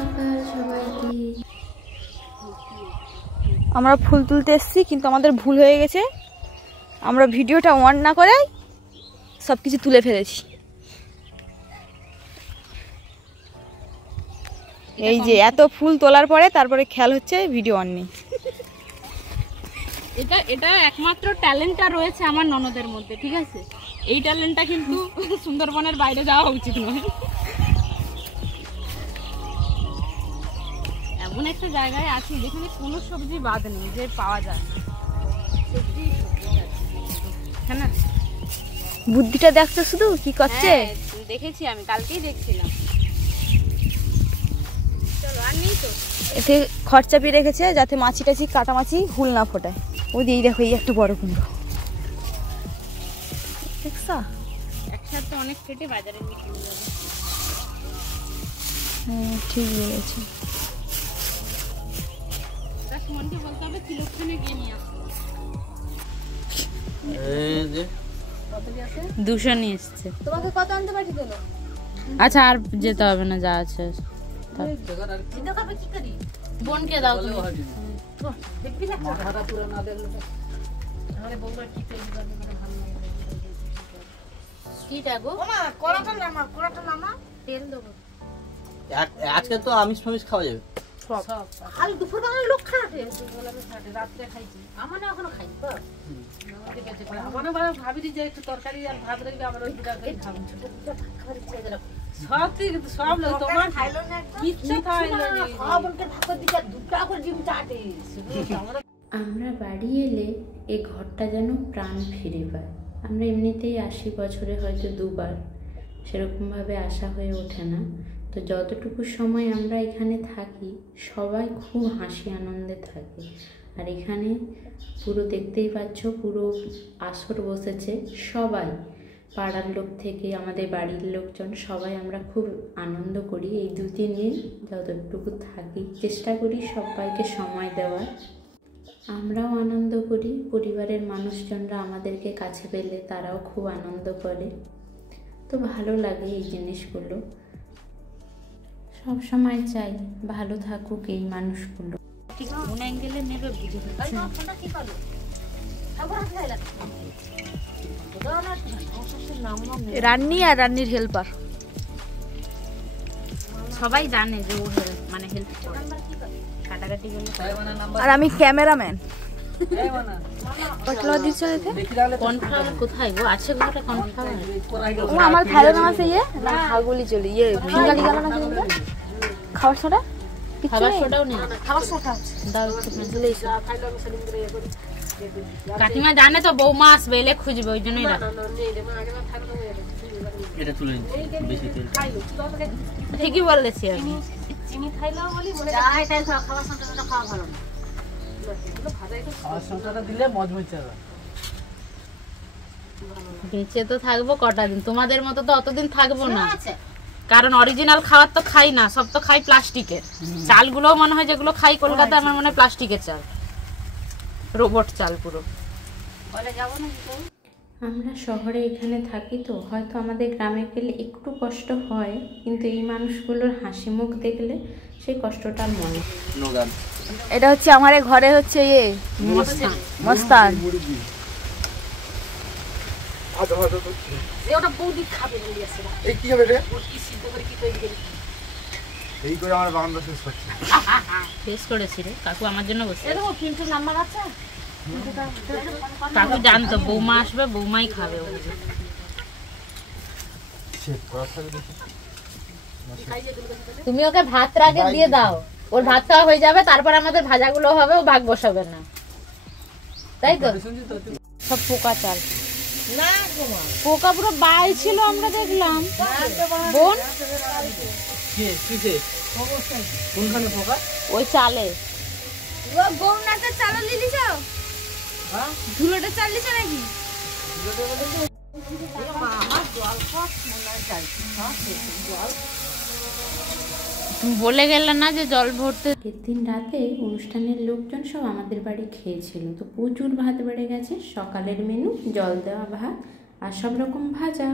সকাল সবাইকে। আমরা ফুল তুলতে এসেছি, কিন্তু আমাদের ভুল হয়ে গেছে। আমরা ভিডিওটা অন না করে সব কিছু তুলে ফেলেছি। এই যে এত ফুল তোলার পরে তারপরে খেয়াল হচ্ছে ভিডিও অন নেই। এটা একমাত্র ট্যালেন্টটা রয়েছে আমার ননদের মধ্যে, ঠিক আছে? এই ট্যালেন্টটা কিন্তু সুন্দরবনের বাইরে যাওয়া উচিত নয়। এমন একটা জায়গায় আছি যেখানে কোনো সবজি বাদ নেই যে পাওয়া যায় না। সবজি হ্যাঁ না, বুদ্ধিটা দেখছো শুধু কি করছে। দেখেছি, আমি কালকেই দেখছিলাম। চলো, আর নেই তো। এতে খরচা পেয়ে রেখেছে যাতে মাছি টাছি কাটা মাছি হুল না ফোটায়। ওই যে এই দেখো, এই একটা বড় কুমড়ো দেখছো, একসাথে অনেক কেটে বাজারে বিক্রি হয়ে যাবে। ঠিক বলেছি। সুমনকে বলতে হবে কিলোখানে গিয়ে নিয়ে আসতে। 200 নিয়ে এসছে। তোমাকে কত আনতে পারি দিল? আচ্ছা, আর যেতে হবে না, যা আছে। বোনকে দাও তুমি। আজকে তো আমিষ ফামিষ খাওয়া যাবে। খালি দুপুরবেলা লোক খাটে, রাত্রে খাইছি। আমার এখনো খাই আমার ভাবি যে একটু তরকারি আর ভাত রেখে আবার ওই দুটা খাবো। সব লোক তোমার ইচ্ছা আমরা বাড়ি এলে এই ঘরটা যেন প্রাণ ফিরে পায়। আমরা এমনিতেই 80 বছরে হয়তো দুবার, সেরকমভাবে আসা হয়ে ওঠে না। তো যতটুকু সময় আমরা এখানে থাকি সবাই খুব হাসি আনন্দে থাকে। আর এখানে পুরো দেখতেই পাচ্ছ, পুরো আসর বসেছে। সবাই পাড়ার লোক থেকে আমাদের বাড়ির লোকজন সবাই আমরা খুব আনন্দ করি। এই 2-3 দিন যতটুকু থাকি চেষ্টা করি সবাইকে সময় দেওয়ার। আমরাও আনন্দ করি, পরিবারের মানুষজনরা আমাদেরকে কাছে পেলে তারাও খুব আনন্দ করে। তো ভালো লাগে এই জিনিসগুলো। সব সময় চাই ভালো থাকুক এই মানুষগুলো। কোন অ্যাঙ্গেলে নেবে বুঝে যাচ্ছে না। রান্নি আর রান্নির হেল্পার সবাই জানে যে ও মানে হেল্প করে, কাটাকাটি গেলে। আর আমি ক্যামেরাম্যান। কনফার্ম কোথায় গো আছে ঘরটা? কনফার্ম আমার খাইলো না আছে ইয়ে না খাগুলি চলে ইয়ে ফিঙ্গালি গেল না কিন্তু খাবার সোডা খাবার সোডাও নেই। খাবার সোডা দাও একটু ফেলে। কাকিমা জানে তো বৌমা আসবে, এলে খুঁজবে, ওই জন্যই রাখ। এটা তুলে বেশি তেল ঠিকই বলেছি আমি। চিনি খাইলেও বলি মনে হয় তাই খাবার সংসারটা খাওয়া ভালো না। খাবার সংসারটা দিলে মজমুজ যাবে। বেঁচে তো থাকবো কটা দিন, তোমাদের মতো তো অতদিন থাকবো না। কারণ অরিজিনাল খাবার তো খাই না, সব তো খাই প্লাস্টিকের। চালগুলোও মনে হয় যেগুলো খাই কলকাতায়, আমার মনে হয় প্লাস্টিকের চাল, রোবট চাল পুরো। আমরা শহরে এখানে থাকি তো হয়তো আমাদের গ্রামে গেলে একটু কষ্ট হয়, কিন্তু এই মানুষগুলোর হাসি মুখ দেখলে সেই কষ্টটা মনে। এটা হচ্ছে আমার ঘরে হচ্ছে ইয়ে মস্তান। মস্তান ওটা বৌদি খাবে বলি আছে না। এই কি হবে রে? কি সিদ্ধ করে কি তৈরি করে এই করে আমার বাংলা শেষ করছে। শেষ করেছি রে কাকু, আমার জন্য বসে। এরকম কিন্তু নাম্বার আছে। কাকু জানতো বৌমা আসবে, বৌমাই খাবে। তুমি ওকে ভাত আগে দিয়ে দাও, ওর ভাত খাওয়া হয়ে যাবে, তারপর আমাদের ভাজাগুলো হবে, ও ভাগ বসাবে না, তাই তো? সব পোকা চাল। পোকা পুরো বাল ছিল, আমরা দেখলাম। বোন কোনখানে পোকা? ওই চালে গৌনাটা চাল লিলিছ? ধুলোটা চাল লিছ নাকি? তুমি বলে গেলে না যে জল ভরতে। দিন রাতে অনুষ্ঠানের লোকজন সব আমাদের বাড়ি খেয়েছিল, তো প্রচুর ভাত বেড়ে গেছে। সকালের মেনু জল দেওয়া ভাত আর সব রকম ভাজা।